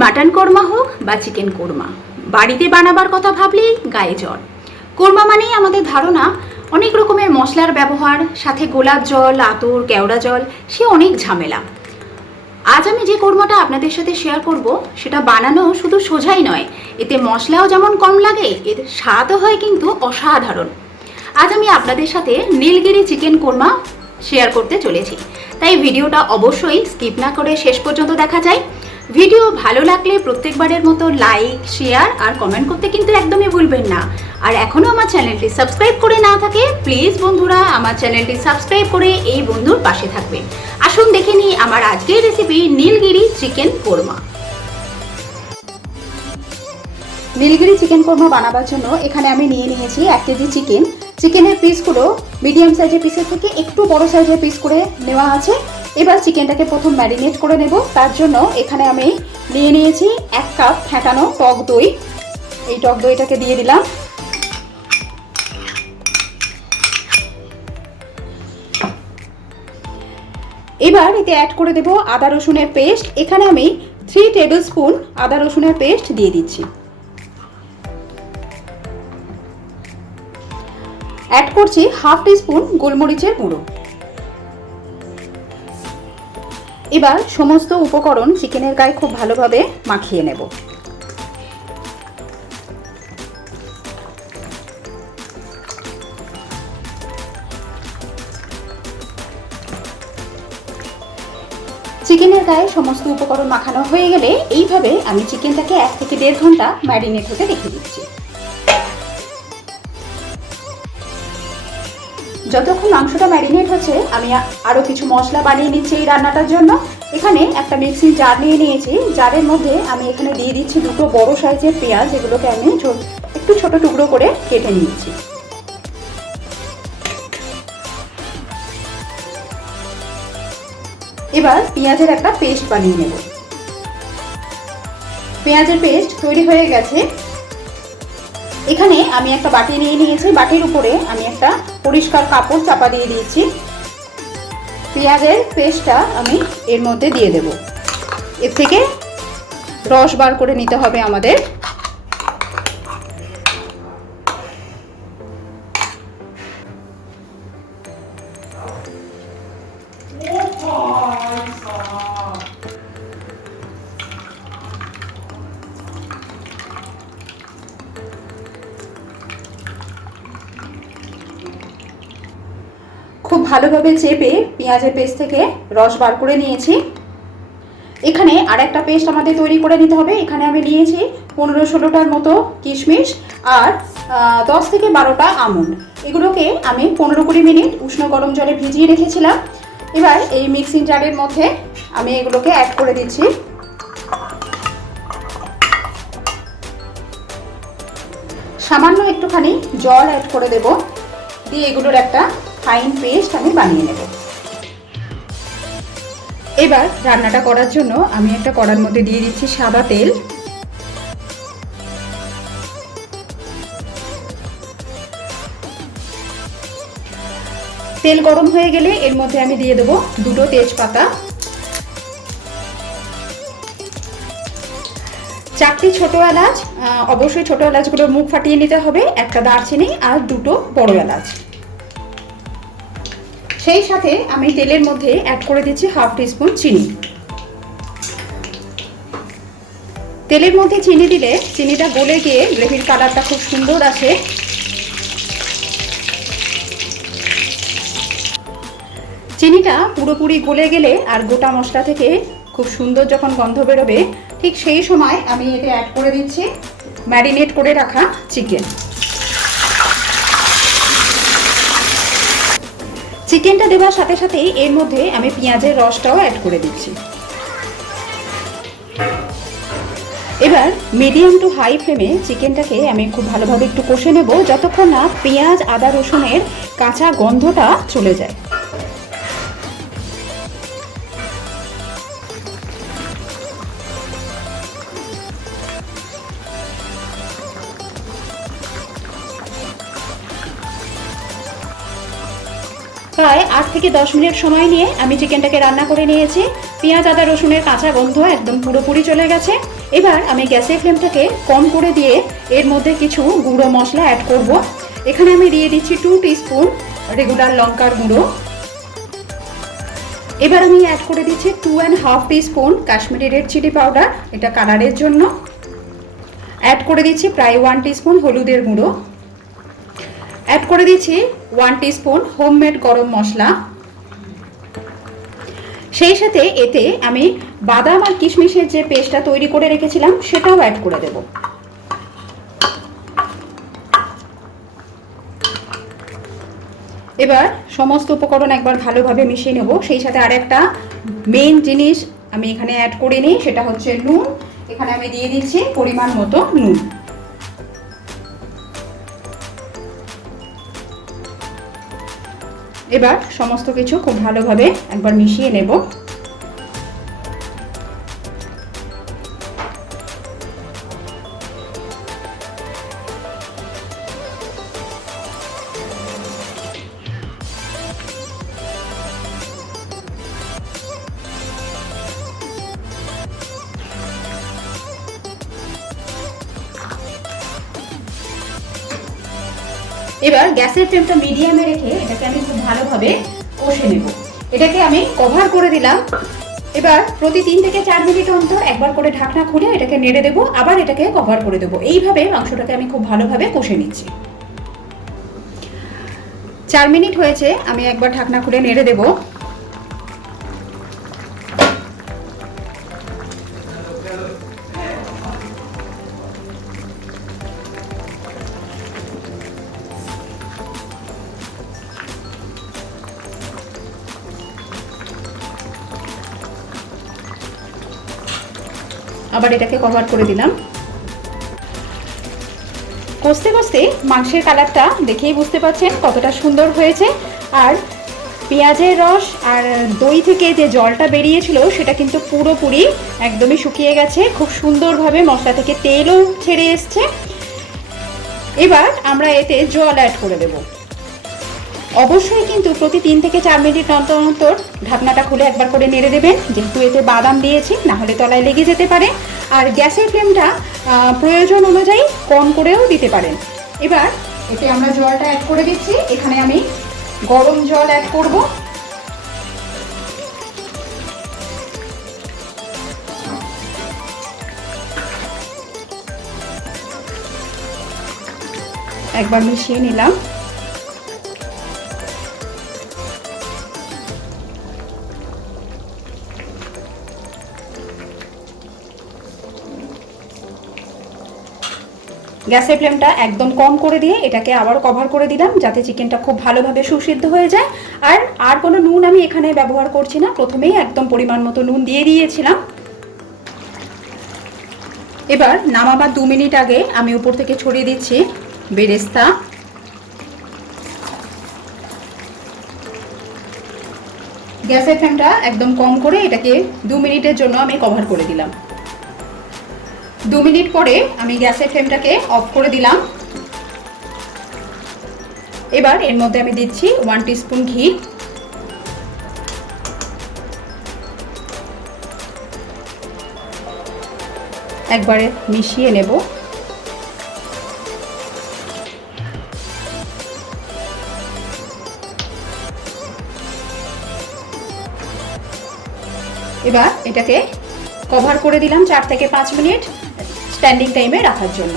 Mutton korma হোক বা chicken korma, বাড়িতে বানাবার কথা ভাবলেই গায়ে জ্বর। কোরমা মানেই আমাদের ধারণা অনেক রকমের মশলার ব্যবহার, সাথে গোলাপ জল, আতর, কেওড়া জল, সে অনেক ঝামেলা। আজ আমি যে কোরমাটা আপনাদের সাথে শেয়ার করব সেটা বানানো শুধু সোজাই নয়, এতে মশলাও যেমন কম লাগে, এর স্বাদও হয় কিন্তু অসাধারণ। আজ আমি আপনাদের সাথে নীলগিরি চিকেন কোরমা শেয়ার করতে চলেছি, তাই ভিডিওটা অবশ্যই স্কিপ না করে শেষ পর্যন্ত দেখা যায়। ভিডিও ভালো লাগলে প্রত্যেকবারের মতো লাইক, শেয়ার আর কমেন্ট করতে কিন্তু একদমই ভুলবেন না। আর এখনও আমার চ্যানেলটি সাবস্ক্রাইব করে না থাকে, প্লিজ বন্ধুরা আমার চ্যানেলটি সাবস্ক্রাইব করে এই বন্ধুর পাশে থাকবেন। আসুন দেখে নিই আমার আজকের recipe Nilgiri chicken korma. Nilgiri chicken korma বানাবার জন্য এখানে আমি নিয়ে নিয়েছি 1 কেজি চিকেন। চিকেনের পিসগুলো মিডিয়াম সাইজের পিসের থেকে একটু বড় সাইজের পিস করে নেওয়া আছে। এবার চিকেনটাকে প্রথম ম্যারিনেট করে নেব। তার জন্য এখানে আমি নিয়ে নিয়েছি 1 কাপ ফেটানো টক দই। এই টক দইটাকে দিয়ে দিলাম। এবার এতে অ্যাড করে দেব আদা রসুনের পেস্ট। এখানে আমি 3 টেবিল স্পুন আদা রসুনের পেস্ট দিয়ে দিচ্ছি। অ্যাড করছি হাফ টিস্পুন গোলমরিচের গুঁড়ো। এবার সমস্ত উপকরণ চিকেনের গায়ে খুব ভালোভাবে মাখিয়ে নেব। চিকেনের গায়ে সমস্ত উপকরণ মাখানো হয়ে গেলে এইভাবে আমি চিকেনটাকে 1 থেকে 1.5 ঘন্টা ম্যারিনেট হতে রেখে দিচ্ছি। যতক্ষণ মাংসটা ম্যারিনেট হচ্ছে আমি আরও কিছু মশলা বানিয়ে নিচ্ছি এই রান্নাটার জন্য। এখানে একটা মিক্সিং জার নিয়ে নিয়েছি। জারের মধ্যে আমি এখানে দিয়ে দিচ্ছি 2 বড় সাইজের পেঁয়াজ, যেগুলোকে আমি একটু ছোট টুকরো করে কেটে নিয়েছি। এবার পেঁয়াজের একটা পেস্ট বানিয়ে নেব। পেঁয়াজের পেস্ট তৈরি হয়ে গেছে। এখানে আমি একটা বাটি নিয়ে নিয়েছি। বাটির উপরে আমি একটা পরিষ্কার কাপড় চাপা দিয়ে দিয়েছি। পেঁয়াজের পেস্টটা আমি এর মধ্যে দিয়ে দেব। এর থেকে রস বার করে নিতে হবে আমাদের। খুব ভালোভাবে চেপে পেঁয়াজের পেস্ট থেকে রস বার করে নিয়েছি। এখানে আরেকটা পেস্ট আমাদের তৈরি করে নিতে হবে। এখানে আমি নিয়েছি 15-16টার মতো কিশমিশ আর 10 থেকে 12টা আমন্ড। এগুলোকে আমি 15-20 মিনিট উষ্ণ গরম জলে ভিজিয়ে রেখেছিলাম। এবার এই মিক্সিং জারের মধ্যে আমি এগুলোকে অ্যাড করে দিচ্ছি। সামান্য একটুখানি জল অ্যাড করে দেব, দিয়ে এগুলোর একটা ফাইন পেস্ট আমি বানিয়ে নেব। এবার রান্নাটা করার জন্য আমি একটা কড়ার মধ্যে দিয়ে দিচ্ছি সাদা তেল। তেল গরম হয়ে গেলে এর মধ্যে আমি দিয়ে দেব 2 তেজপাতা, 4টি ছোট এলাচ, অবশ্যই ছোট এলাচগুলোর মুখ ফাটিয়ে নিতে হবে, একটা দারচিনি আর 2 বড় এলাচ। সেই সাথে আমি তেলের মধ্যে অ্যাড করে দিচ্ছি হাফ টিস্পুন চিনি। তেলের মধ্যে চিনি দিলে চিনিটা গলে গিয়ে গ্রেভির কালারটা খুব সুন্দর আসে। চিনিটা পুরোপুরি গলে গেলে আর গোটা মশলা থেকে খুব সুন্দর যখন গন্ধ বেরোবে, ঠিক সেই সময় আমি এতে অ্যাড করে দিচ্ছি ম্যারিনেট করে রাখা চিকেন। চিকেনটা দেওয়ার সাথে সাথেই এর মধ্যে আমি পেঁয়াজের রসটাও অ্যাড করে দিচ্ছি। এবার মিডিয়াম টু হাই ফ্লেমে চিকেনটাকে আমি খুব ভালোভাবে একটু কষে নেব, যতক্ষণ না পেঁয়াজ আদা রসুনের কাঁচা গন্ধটা চলে যায়। প্রায় 8 থেকে 10 মিনিট সময় নিয়ে আমি চিকেনটাকে রান্না করে নিয়েছি। পেঁয়াজ আদা রসুনের কাঁচা গন্ধ একদম পুরোপুরি চলে গেছে। এবার আমি গ্যাসের ফ্লেমটাকে কম করে দিয়ে এর মধ্যে কিছু গুঁড়ো মশলা অ্যাড করব। এখানে আমি দিয়ে দিচ্ছি 2 টিস্পুন রেগুলার লঙ্কার গুঁড়ো। এবার আমি অ্যাড করে দিচ্ছি 2.5 teaspoon Kashmiri red chilli powder, এটা কালারের জন্য। অ্যাড করে দিচ্ছি প্রায় 1 টিস্পুন হলুদের গুঁড়ো। অ্যাড করে দিচ্ছি 1 টিস্পুন হোমমেড গরম মশলা। সেই সাথে এতে আমি বাদাম আর কিশমিশের যে পেস্টটা তৈরি করে রেখেছিলাম সেটাও অ্যাড করে দেব। এবার সমস্ত উপকরণ একবার ভালোভাবে মিশিয়ে নেব। সেই সাথে আরেকটা মেইন জিনিস আমি এখানে অ্যাড করে নিই, সেটা হচ্ছে নুন। এখানে আমি দিয়ে দিচ্ছি পরিমাণ মতো নুন। এবার সমস্ত কিছু খুব ভালোভাবে একবার মিশিয়ে নেব। এবার গ্যাসের ফ্লেমটা মিডিয়ামে রেখে এটাকে আমি খুব ভালোভাবে কষে নেব। এটাকে আমি কভার করে দিলাম। এবার প্রতি 3 থেকে 4 মিনিট অন্তর একবার করে ঢাকনা খুলে এটাকে নেড়ে দেবো, আবার এটাকে কভার করে দেবো। এইভাবে মাংসটাকে আমি খুব ভালোভাবে কষে নিচ্ছি। 4 মিনিট হয়েছে, আমি একবার ঢাকনা খুলে নেড়ে দেবো। আবার এটাকে কভার করে দিলাম। কষতে কষতে মাংসের কালারটা দেখেই বুঝতে পারছেন কতটা সুন্দর হয়েছে। আর পেঁয়াজের রস আর দই থেকে যে জলটা বেরিয়েছিল সেটা কিন্তু পুরোপুরি একদমই শুকিয়ে গেছে। খুব সুন্দরভাবে মশলা থেকে তেলও ছেড়ে এসছে। এবার আমরা এতে জল অ্যাড করে দেব। অবশ্যই কিন্তু প্রতি 3 থেকে 4 মিনিট অন্তর অন্তর ঢাকনাটা খুলে একবার করে নেড়ে দেবেন, যেহেতু এতে বাদাম দিয়েছি, না হলে তলায় লেগে যেতে পারে। আর গ্যাসের ফ্লেমটা প্রয়োজন অনুযায়ী কম করেও দিতে পারেন। এবার এতে আমরা জলটা অ্যাড করে দিচ্ছি। এখানে আমি গরম জল অ্যাড করব। একবার মিশিয়ে নিলাম। গ্যাসের ফ্লেমটা একদম কম করে দিয়ে এটাকে আবার কভার করে দিলাম, যাতে চিকেনটা খুব ভালোভাবে সুসিদ্ধ হয়ে যায়। আর কোনো নুন আমি এখানে ব্যবহার করছি না, প্রথমেই একদম পরিমাণ মতো নুন দিয়ে দিয়েছিলাম। এবার নামাবার 2 মিনিট আগে আমি উপর থেকে ছড়িয়ে দিচ্ছি বেরেস্তা। গ্যাসের ফ্লেমটা একদম কম করে এটাকে 2 মিনিটের জন্য আমি কভার করে দিলাম। 2 মিনিট পরে আমি গ্যাসের ফ্লেমটাকে অফ করে দিলাম। এবার এর মধ্যে আমি দিচ্ছি 1 টিস্পুন ঘি। একবারে মিশিয়ে নেব। এবার এটাকে কভার করে দিলাম 4 থেকে 5 মিনিট স্ট্যান্ডিং টাইমে রাখার জন্য।